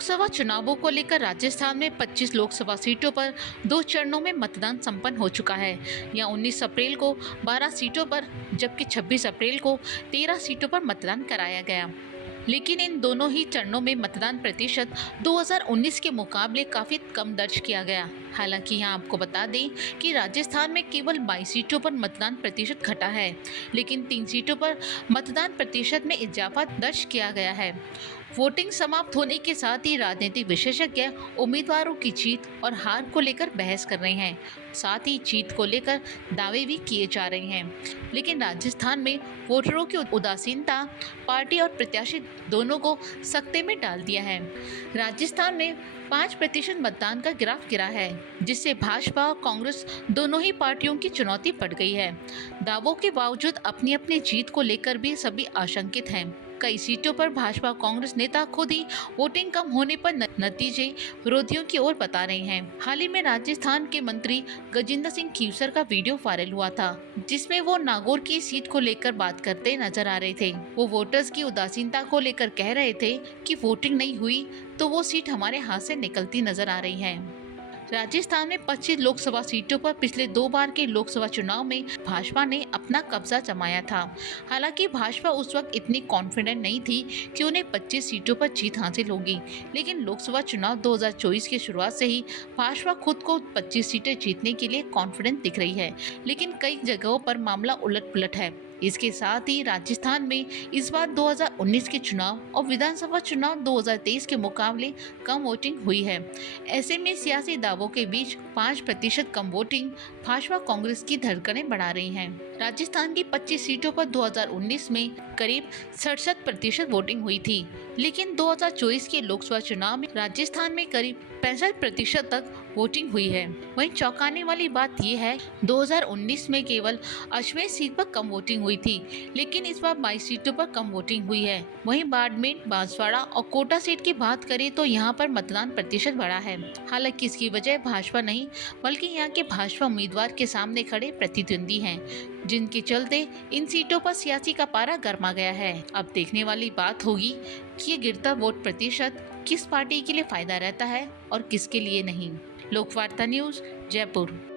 लोकसभा चुनावों को लेकर राजस्थान में 25 लोकसभा सीटों पर 2 चरणों में मतदान संपन्न हो चुका है। यहाँ 19 अप्रैल को 12 सीटों पर जबकि 26 अप्रैल को 13 सीटों पर मतदान कराया गया। लेकिन इन दोनों ही चरणों में मतदान प्रतिशत 2019 के मुकाबले काफ़ी कम दर्ज किया गया। हालांकि यहाँ आपको बता दें कि राजस्थान में केवल 22 सीटों पर मतदान प्रतिशत घटा है, लेकिन 3 सीटों पर मतदान प्रतिशत में इजाफा दर्ज किया गया है। वोटिंग समाप्त होने के साथ ही राजनीतिक विशेषज्ञ उम्मीदवारों की जीत और हार को लेकर बहस कर रहे हैं। साथ ही जीत को लेकर दावे भी किए जा रहे हैं। लेकिन राजस्थान में वोटरों की उदासीनता पार्टी और प्रत्याशी दोनों को सकते में डाल दिया है। राजस्थान में 5% मतदान का ग्राफ गिरा है, जिससे भाजपा और कांग्रेस दोनों ही पार्टियों की चुनौती पड़ गई है। दावों के बावजूद अपनी अपनी जीत को लेकर भी सभी आशंकित हैं। कई सीटों पर भाजपा और कांग्रेस नेता खुद ही वोटिंग कम होने पर नतीजे विरोधियों की ओर बता रहे हैं। हाल ही में राजस्थान के मंत्री गजेंद्र सिंह खीवसर का वीडियो वायरल हुआ था, जिसमें वो नागौर की सीट को लेकर बात करते नजर आ रहे थे। वो वोटर्स की उदासीनता को लेकर कह रहे थे कि वोटिंग नहीं हुई तो वो सीट हमारे हाथ से निकलती नजर आ रही है। राजस्थान में 25 लोकसभा सीटों पर पिछले 2 बार के लोकसभा चुनाव में भाजपा ने अपना कब्जा जमाया था। हालांकि भाजपा उस वक्त इतनी कॉन्फिडेंट नहीं थी कि उन्हें 25 सीटों पर जीत हासिल होगी, लेकिन लोकसभा चुनाव 2024 की शुरुआत से ही भाजपा खुद को 25 सीटें जीतने के लिए कॉन्फिडेंट दिख रही है। लेकिन कई जगहों पर मामला उलट पुलट है। इसके साथ ही राजस्थान में इस बार 2019 के चुनाव और विधानसभा चुनाव 2023 के मुकाबले कम वोटिंग हुई है। ऐसे में सियासी दावों के बीच 5% कम वोटिंग भाजपा कांग्रेस की धड़कनें बढ़ा रही हैं। राजस्थान की 25 सीटों पर 2019 में करीब 67% वोटिंग हुई थी, लेकिन 2024 के लोकसभा चुनाव में राजस्थान में करीब 65% तक वोटिंग हुई है। वहीं चौंकाने वाली बात यह है 2019 में केवल अजमेर सीट पर कम वोटिंग हुई थी, लेकिन इस बार 22 सीटों पर कम वोटिंग हुई है। वहीं बाड़मेर, बांसवाड़ा और कोटा सीट की बात करें तो यहाँ पर मतदान प्रतिशत बढ़ा है। हालांकि इसकी वजह भाजपा नहीं बल्कि यहाँ के भाजपा उम्मीदवार के सामने खड़े प्रतिद्वंदी हैं, जिनके चलते इन सीटों पर सियासी का पारा गर्मा गया है। अब देखने वाली बात होगी कि ये गिरता वोट प्रतिशत किस पार्टी के लिए फायदा रहता है और किसके लिए नहीं। लोकवार्ता न्यूज़, जयपुर।